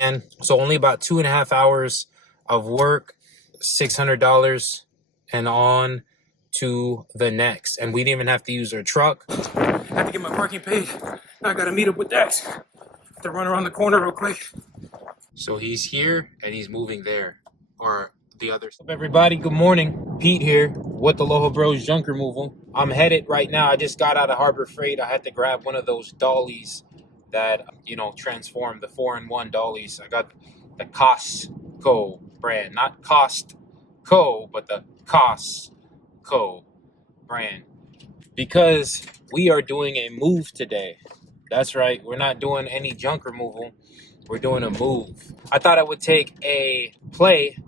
And so only about 2.5 hours of work, $600, and on to the next. And we didn't even have to use our truck. I had to get my parking paid. Now I gotta meet up with Dex. Have to run around the corner real quick. So he's here and he's moving there, or the other. What's up, everybody? Good morning. Pete here with the Aloha Bros junk removal. I'm headed right now. I just got out of Harbor Freight. I had to grab one of those dollies that, transform, the 4-in-1 dollies. I got the Costco brand, not Costco, but the Costco brand, because we are doing a move today. That's right. We're not doing any junk removal. We're doing a move. I thought I would take a play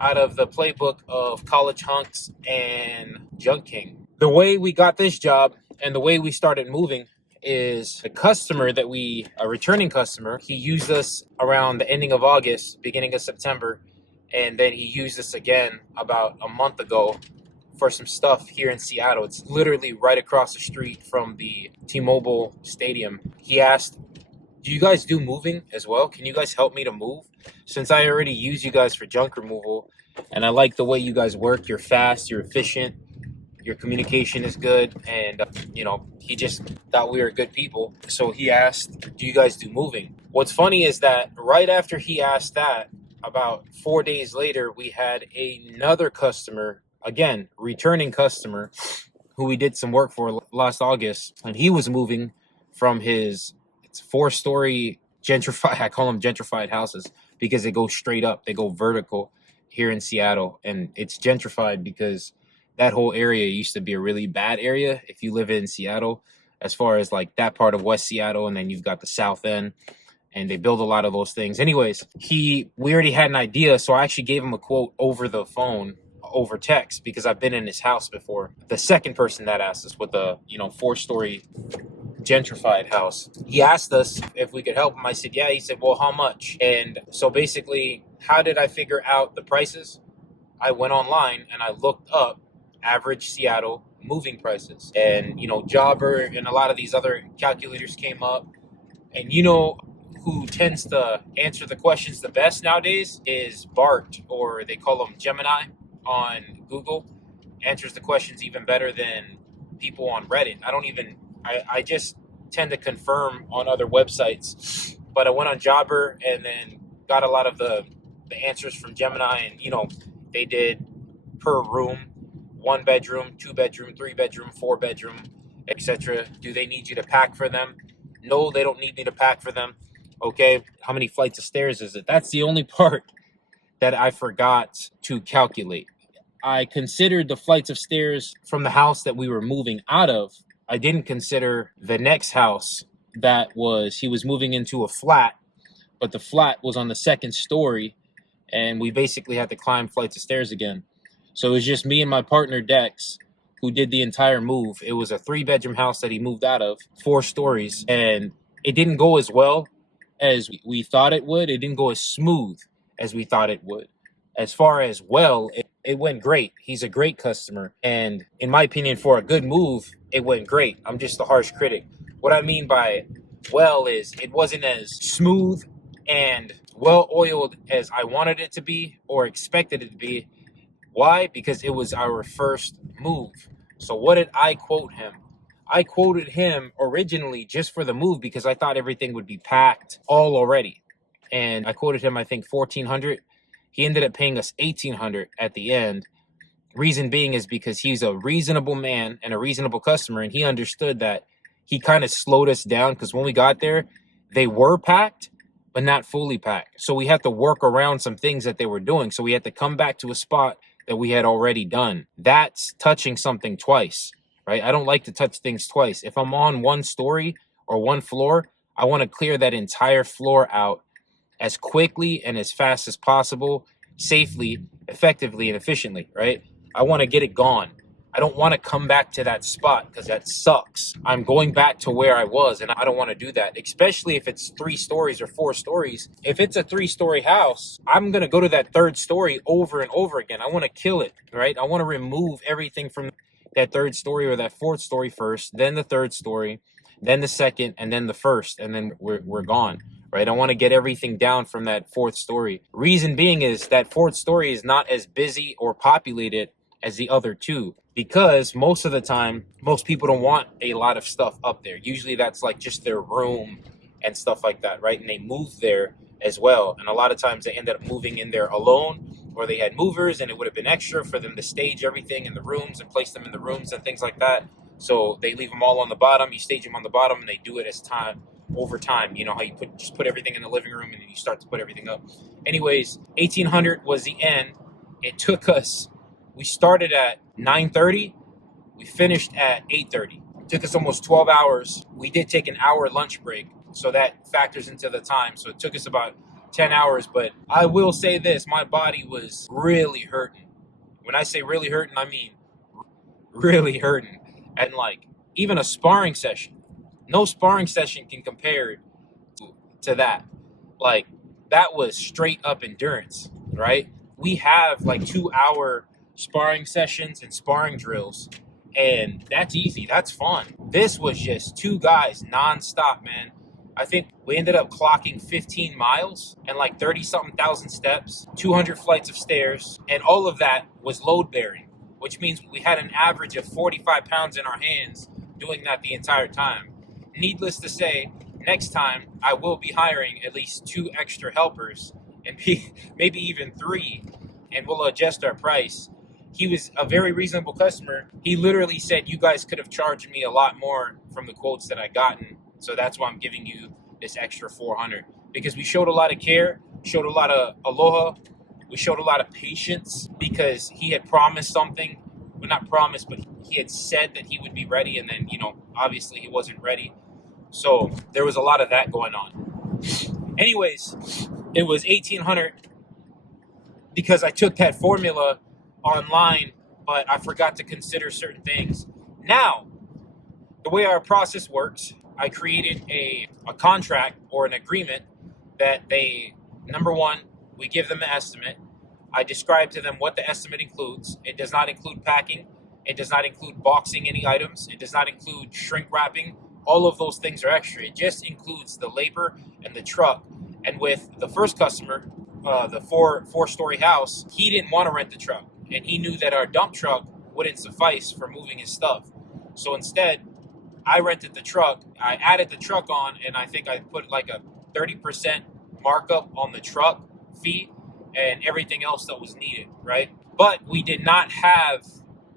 out of the playbook of College Hunks and Junk King. The way we got this job and the way we started moving is a customer that a returning customer, he used us around the ending of August, beginning of September, and then he used us again about a month ago for some stuff here in Seattle. It's literally right across the street from the T-Mobile Stadium. He asked, do you guys do moving as well? Can you guys help me to move? Since I already use you guys for junk removal, and I like the way you guys work, you're fast, you're efficient, your communication is good, and he just thought we were good people. So he asked, do you guys do moving? What's funny is that right after he asked that, about 4 days later, we had another customer, again, returning customer, who we did some work for last August, and he was moving from his 4-story gentrified, I call them gentrified houses because they go straight up, they go vertical here in Seattle. And it's gentrified because that whole area used to be a really bad area if you live in Seattle, as far as like that part of West Seattle, and then you've got the South End, and they build a lot of those things. Anyways, we already had an idea, so I actually gave him a quote over the phone, over text, because I've been in his house before. The second person that asked us with the 4-story gentrified house, he asked us if we could help him. I said, yeah. He said, well, how much? And so basically, how did I figure out the prices? I went online and I looked up average Seattle moving prices, and Jobber and a lot of these other calculators came up. And who tends to answer the questions the best nowadays is Bart, or they call him Gemini on Google. Answers the questions even better than people on Reddit. I just tend to confirm on other websites, but I went on Jobber and then got a lot of the answers from Gemini, and they did per room, 1 bedroom, 2 bedroom, 3 bedroom, 4 bedroom, etc. Do they need you to pack for them? No, they don't need me to pack for them. Okay, how many flights of stairs is it? That's the only part that I forgot to calculate. I considered the flights of stairs from the house that we were moving out of. I didn't consider the next house he was moving into a flat, but the flat was on the 2nd story, and we basically had to climb flights of stairs again. So it was just me and my partner Dex who did the entire move. It was a 3-bedroom house that he moved out of, 4 stories, and it didn't go as well as we thought it would. It didn't go as smooth as we thought it would. As far as it went great. He's a great customer, and in my opinion, for a good move, it went great. I'm just a harsh critic. What I mean by well is it wasn't as smooth and well-oiled as I wanted it to be or expected it to be. Why? Because it was our first move. So what did I quote him? I quoted him originally just for the move because I thought everything would be packed all already. And I quoted him, I think, $1,400. He ended up paying us $1,800 at the end. Reason being is because he's a reasonable man and a reasonable customer, and he understood that. He kind of slowed us down because when we got there, they were packed, but not fully packed. So we had to work around some things that they were doing. So we had to come back to a spot that we had already done. That's touching something twice, right? I don't like to touch things twice. If I'm on 1 story or 1 floor, I want to clear that entire floor out as quickly and as fast as possible, safely, effectively, and efficiently, right? I want to get it gone. I don't want to come back to that spot because that sucks. I'm going back to where I was, and I don't want to do that, especially if it's 3 stories or 4 stories. If it's a 3-story house, I'm going to go to that 3rd story over and over again. I want to kill it, right? I want to remove everything from that 3rd story or that 4th story first, then the 3rd story, then the 2nd, and then the 1st, and then we're gone, right? I want to get everything down from that fourth story. Reason being is that fourth story is not as busy or populated as the other two, because most of the time, most people don't want a lot of stuff up there. Usually that's like just their room and stuff like that, right? And they move there as well. And a lot of times they ended up moving in there alone, or they had movers, and it would have been extra for them to stage everything in the rooms and place them in the rooms and things like that. So they leave them all on the bottom, you stage them on the bottom, and they do it as time over time. You know how you just put everything in the living room and then you start to put everything up. Anyways, 1800 was the end. It took us, we started at 9:30, we finished at 8:30. It took us almost 12 hours. We did take an hour lunch break, so that factors into the time. So it took us about 10 hours, but I will say this, my body was really hurting. When I say really hurting, I mean really hurting. And like, even a sparring session, no sparring session can compare to that. Like, that was straight up endurance, right? We have like 2 hour sparring sessions and sparring drills, and that's easy, that's fun. This was just two guys nonstop, man. I think we ended up clocking 15 miles and like 30 something thousand steps, 200 flights of stairs, and all of that was load bearing, which means we had an average of 45 pounds in our hands doing that the entire time. Needless to say, next time I will be hiring at least 2 extra helpers, and maybe even 3, and we'll adjust our price. He was a very reasonable customer. He literally said, you guys could have charged me a lot more from the quotes that I gotten, so that's why I'm giving you this extra 400, because we showed a lot of care, showed a lot of aloha, we showed a lot of patience, because he had promised something. Well, not promised, but he had said that he would be ready, and then, obviously he wasn't ready. So there was a lot of that going on. Anyways, it was 1800 because I took that formula online, but I forgot to consider certain things. Now, the way our process works, I created a contract or an agreement that they, number one, we give them an estimate. I describe to them what the estimate includes. It does not include packing. It does not include boxing any items. It does not include shrink wrapping. All of those things are extra. It just includes the labor and the truck. And with the first customer, the four-story house, he didn't want to rent the truck. And he knew that our dump truck wouldn't suffice for moving his stuff. So instead, I rented the truck. I added the truck on, and I think I put like a 30% markup on the truck fee and everything else that was needed, right? But we did not have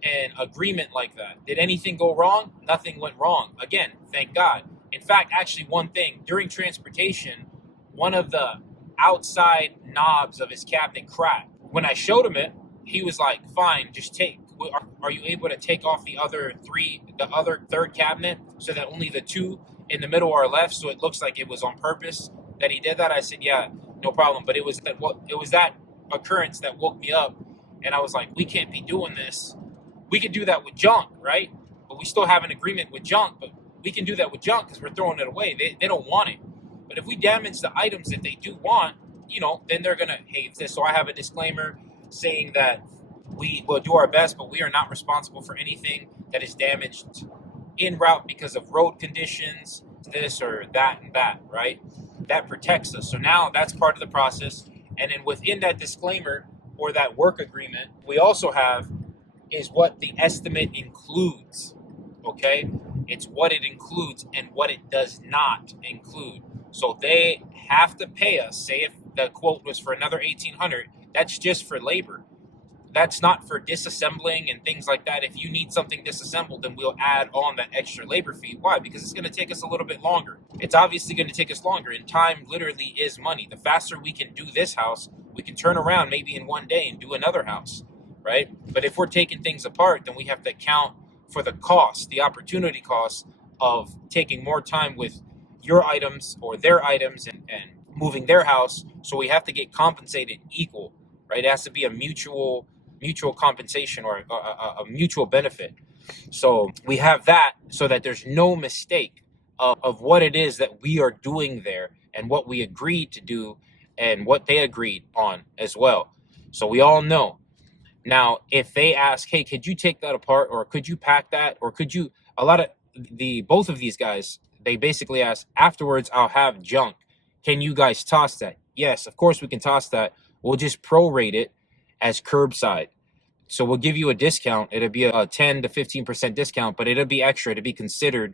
an agreement like that. Did anything go wrong? Nothing went wrong. Again, thank God. In fact, actually, one thing, during transportation, one of the outside knobs of his cabinet cracked. When I showed him it, he was like, fine, just take. Are you able to take off the other third cabinet so that only the 2 in the middle are left, so it looks like it was on purpose that he did that? I said, yeah, no problem. But it was that occurrence that woke me up, and I was like, we can't be doing this. We could do that with junk, right? But we still have an agreement with junk, but we can do that with junk because we're throwing it away. They don't want it. But if we damage the items that they do want, then they're going to hate this. So I have a disclaimer saying that we will do our best, but we are not responsible for anything that is damaged en route because of road conditions, this or that and that, right? That protects us. So now that's part of the process. And then within that disclaimer or that work agreement, we also have is what the estimate includes, okay? It's what it includes and what it does not include. So they have to pay us. Say if the quote was for another 1,800, that's just for labor. That's not for disassembling and things like that. If you need something disassembled, then we'll add on that extra labor fee. Why? Because it's going to take us a little bit longer. It's obviously going to take us longer, and time literally is money. The faster we can do this house, we can turn around maybe in one day and do another house, right? But if we're taking things apart, then we have to account for the cost, the opportunity cost of taking more time with your items or their items and moving their house. So we have to get compensated equal, right? It has to be a mutual compensation or a mutual benefit. So we have that so that there's no mistake of what it is that we are doing there and what we agreed to do and what they agreed on as well. So we all know. Now, if they ask, hey, could you take that apart, or could you pack that, or could you, both of these guys, they basically ask, afterwards, I'll have junk. Can you guys toss that? Yes, of course we can toss that. We'll just prorate it as curbside. So we'll give you a discount. It'll be a 10 to 15% discount, but it'll be extra to be considered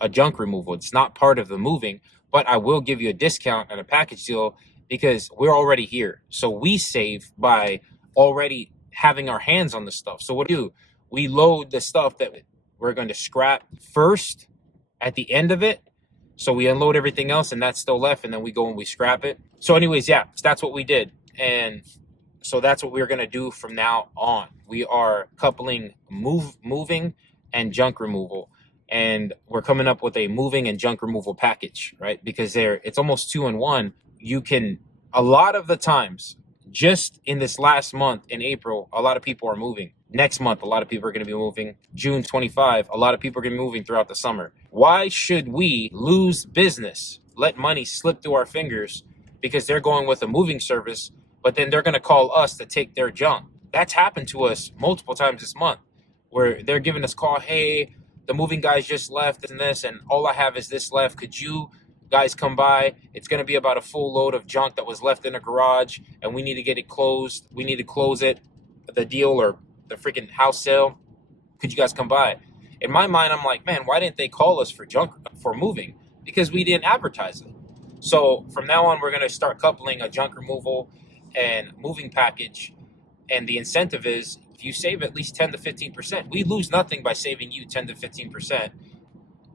a junk removal. It's not part of the moving, but I will give you a discount and a package deal because we're already here. So we save by already having our hands on the stuff. So what do? We load the stuff that we're going to scrap first at the end of it. So we unload everything else and that's still left, and then we go and we scrap it. So anyways, yeah, that's what we did. And so that's what we're going to do from now on. We are coupling moving and junk removal. And we're coming up with a moving and junk removal package, right? Because it's almost 2-in-1. You can, a lot of the times, just in this last month in April, a lot of people are moving. Next month, a lot of people are going to be moving. June 25, a lot of people are going to be moving throughout the summer. Why should we lose business, let money slip through our fingers because they're going with a moving service, but then they're going to call us to take their junk? That's happened to us multiple times this month where they're giving us a call, hey, the moving guys just left and this, and all I have is this left. Could you guys come by? It's going to be about a full load of junk that was left in a garage, and we need to get it closed. We need to close it, the deal or the freaking house sale. Could you guys come by? In my mind, I'm like, man, why didn't they call us for moving? Because we didn't advertise it. So from now on, we're going to start coupling a junk removal and moving package. And the incentive is, if you save at least 10 to 15%, we lose nothing by saving you 10 to 15%.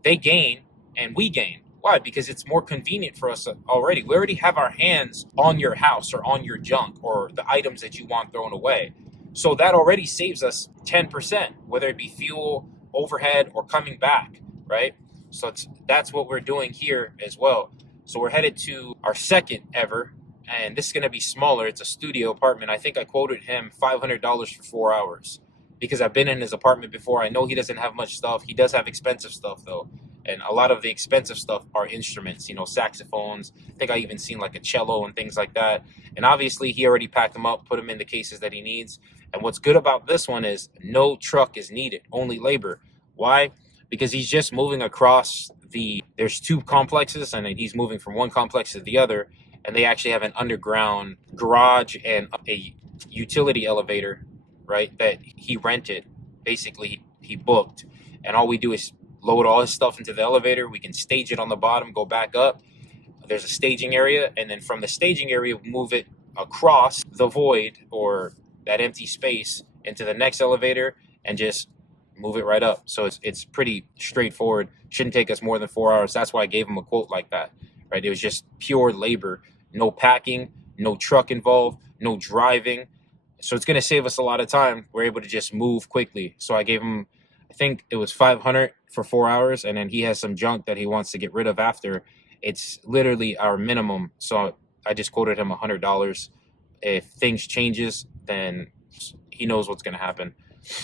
They gain and we gain. Why? Because it's more convenient for us already. We already have our hands on your house or on your junk or the items that you want thrown away. So that already saves us 10%, whether it be fuel, overhead, or coming back, right? So that's what we're doing here as well. So we're headed to our second ever, and this is going to be smaller. It's a studio apartment. I think I quoted him $500 for 4 hours because I've been in his apartment before. I know he doesn't have much stuff. He does have expensive stuff, though. And a lot of the expensive stuff are instruments, saxophones. I think I even seen like a cello and things like that. And obviously, he already packed them up, put them in the cases that he needs. And what's good about this one is no truck is needed, only labor. Why? Because he's just moving across there's two complexes, and he's moving from one complex to the other. And they actually have an underground garage and a utility elevator, right, that he rented. Basically, he booked. And all we do is load all his stuff into the elevator. We can stage it on the bottom, go back up. There's a staging area. And then from the staging area, move it across the void or that empty space into the next elevator and just move it right up. So it's pretty straightforward. Shouldn't take us more than 4 hours. That's why I gave him a quote like that, right? It was just pure labor. No packing, no truck involved, no driving. So it's going to save us a lot of time. We're able to just move quickly. So I gave him, I think it was $500 for 4 hours. And then he has some junk that he wants to get rid of after. It's literally our minimum. So I just quoted him $100. If things changes, then he knows what's going to happen.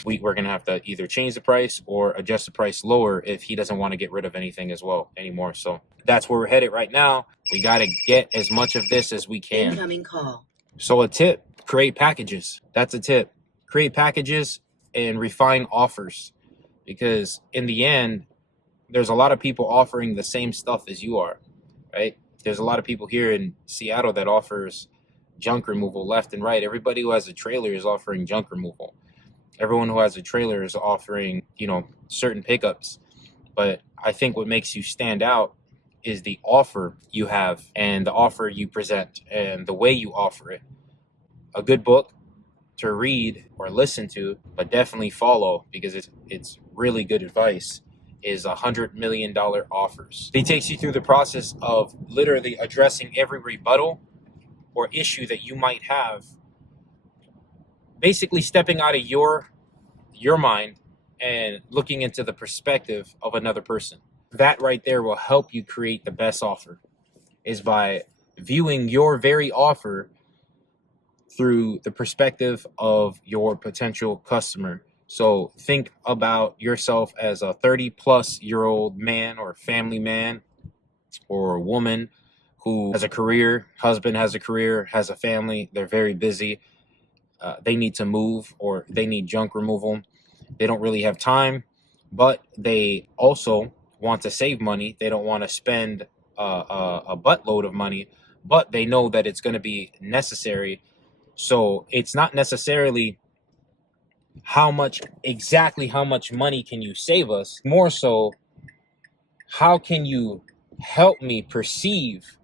We're going to have to either change the price or adjust the price lower if he doesn't want to get rid of anything as well anymore. So that's where we're headed right now. We got to get as much of this as we can. Incoming call. So a tip, create packages. That's a tip. Create packages and refine offers, because in the end, there's a lot of people offering the same stuff as you are, right? There's a lot of people here in Seattle that offers junk removal left and right. Everybody who has a trailer is offering junk removal. Everyone who has a trailer is offering, certain pickups. But I think what makes you stand out is the offer you have and the offer you present and the way you offer it. A good book to read or listen to, but definitely follow, because it's really good advice, is $100 million offers. He takes you through the process of literally addressing every rebuttal or issue that you might have, basically stepping out of your mind and looking into the perspective of another person. That right there will help you create the best offer, is by viewing your very offer through the perspective of your potential customer. So think about yourself as a 30-plus-year-old man or family man or woman who has a career, husband has a career, has a family, they're very busy. They need to move or they need junk removal. They don't really have time, but they also want to save money. They don't want to spend a buttload of money, but they know that it's going to be necessary. So it's not necessarily exactly how much money can you save us, more so how can you help me perceive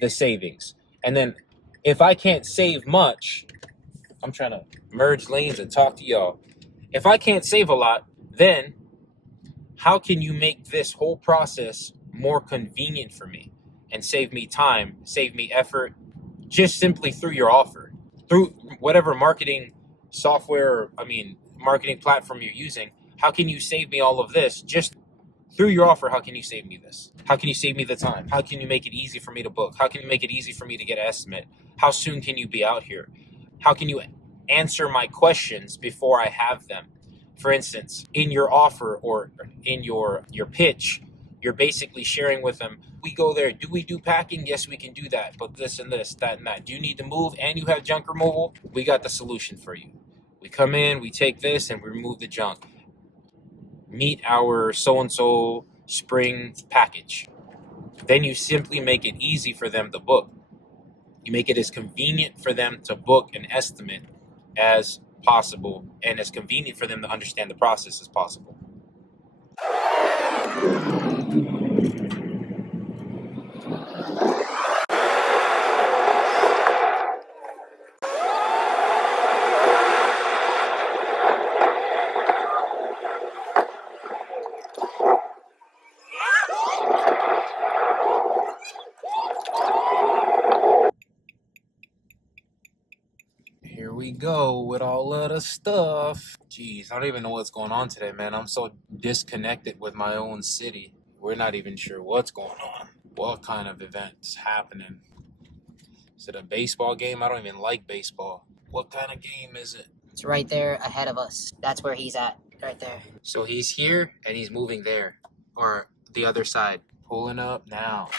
the savings. And then if I can't save much, I'm trying to merge lanes and talk to y'all. If I can't save a lot, then how can you make this whole process more convenient for me and save me time, save me effort, just simply through your offer, through whatever marketing software, marketing platform you're using? How can you save me all of this just through your offer? How can you save me this? How can you save me the time? How can you make it easy for me to book? How can you make it easy for me to get an estimate? How soon can you be out here? How can you answer my questions before I have them? For instance, in your offer or in your pitch, you're basically sharing with them, we go there, do we do packing? Yes, we can do that, but this and this, that and that. Do you need to move and you have junk removal? We got the solution for you. We come in, we take this and we remove the junk. Meet our so-and-so spring package. Then you simply make it easy for them to book. You make it as convenient for them to book an estimate as possible and as convenient for them to understand the process as possible. Here we go with all of the stuff. Jeez, I don't even know what's going on today, man. I'm so disconnected with my own city. We're not even sure what's going on. What kind of event's happening? Is it a baseball game? I don't even like baseball. What kind of game is it? It's right there ahead of us. That's where he's at, right there. So he's here and he's moving there, or the other side. Pulling up now.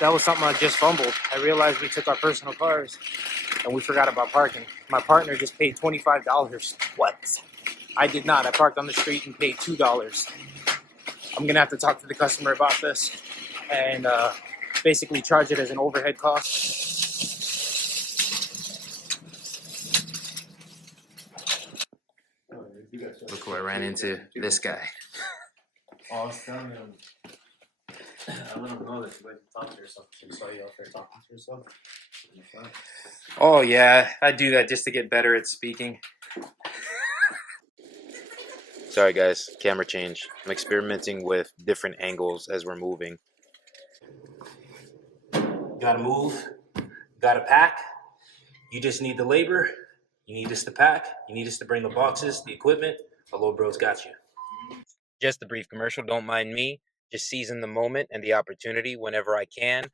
That was something I just fumbled. I realized we took our personal cars and we forgot about parking. My partner just paid $25. What? I did not. I parked on the street and paid $2. I'm gonna have to talk to the customer about this and basically charge it as an overhead cost. Look who I ran into. This guy. Oh, I was telling him, I let him know that you went to talk to yourself. She saw you out there talking to yourself. Oh yeah, I do that just to get better at speaking. Sorry guys, camera change. I'm experimenting with different angles as we're moving. Gotta move, gotta pack. You just need the labor. You need us to pack. You need us to bring the boxes, the equipment. Aloha Bros got you. Just a brief commercial, don't mind me. Just seizing the moment and the opportunity whenever I can.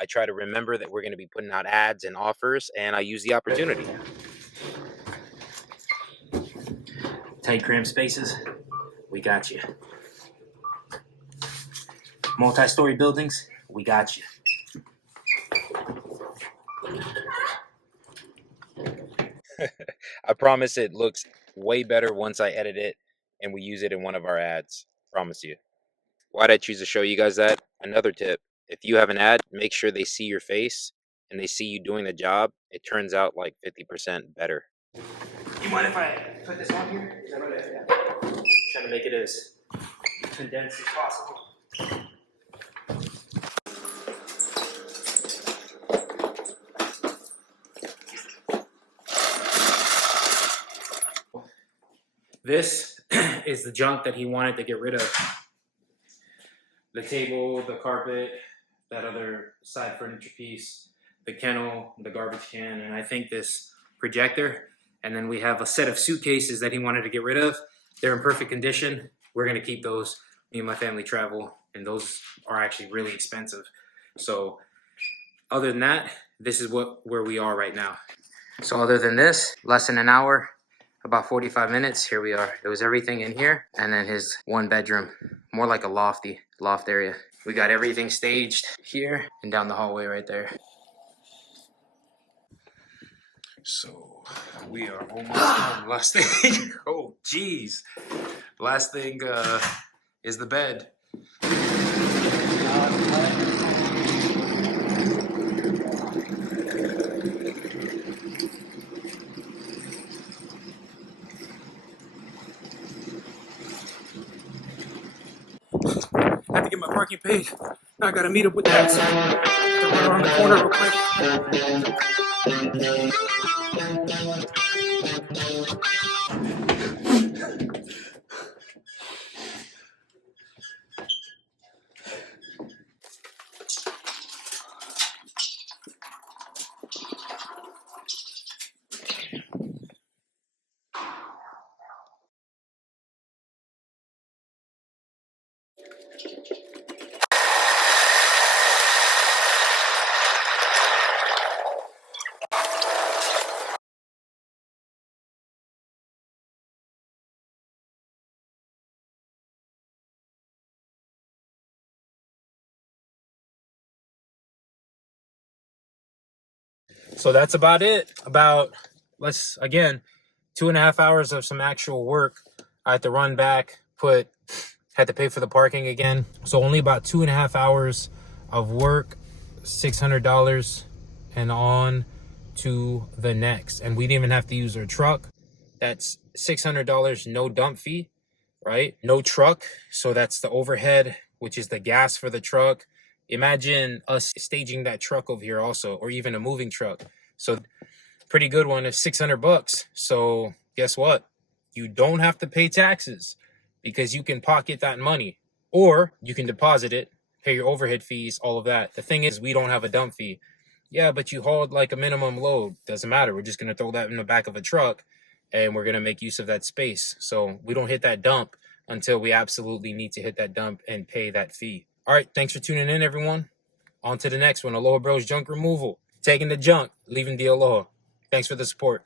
I try to remember that we're going to be putting out ads and offers, and I use the opportunity. Tight cramped spaces, we got you. Multi-story buildings, we got you. I promise it looks way better once I edit it and we use it in one of our ads. Promise you. Why'd I choose to show you guys that? Another tip. If you have an ad, make sure they see your face and they see you doing the job. It turns out like 50% better. You mind if I put this on here? Is that right? Yeah. Trying to make it as condensed as possible. This is the junk that he wanted to get rid of. The table, the carpet, that other side furniture piece, the kennel, the garbage can, and I think this projector. And then we have a set of suitcases that he wanted to get rid of. They're in perfect condition. We're gonna keep those. Me and my family travel, and those are actually really expensive. So other than that, this is where we are right now. So other than this, less than an hour, about 45 minutes, here we are. It was everything in here, and then his one bedroom, more like a loft area. We got everything staged here and down the hallway right there. So we are almost done. Last thing, oh geez. Last thing is the bed. parking paid. Now I gotta meet up with that. So I have to run around the corner real quick. So that's about it. Again, 2.5 hours of some actual work. I had to run back, had to pay for the parking again. So only about 2.5 hours of work, $600, and on to the next. And we didn't even have to use our truck. That's $600, no dump fee, right? No truck. So that's the overhead, which is the gas for the truck. Imagine us staging that truck over here also, or even a moving truck. So pretty good one is $600. So guess what? You don't have to pay taxes because you can pocket that money, or you can deposit it, pay your overhead fees, all of that. The thing is, we don't have a dump fee. Yeah, but you hauled like a minimum load. Doesn't matter. We're just going to throw that in the back of a truck and we're going to make use of that space. So we don't hit that dump until we absolutely need to hit that dump and pay that fee. All right, thanks for tuning in, everyone. On to the next one. Aloha Bros junk removal. Taking the junk, leaving the aloha. Thanks for the support.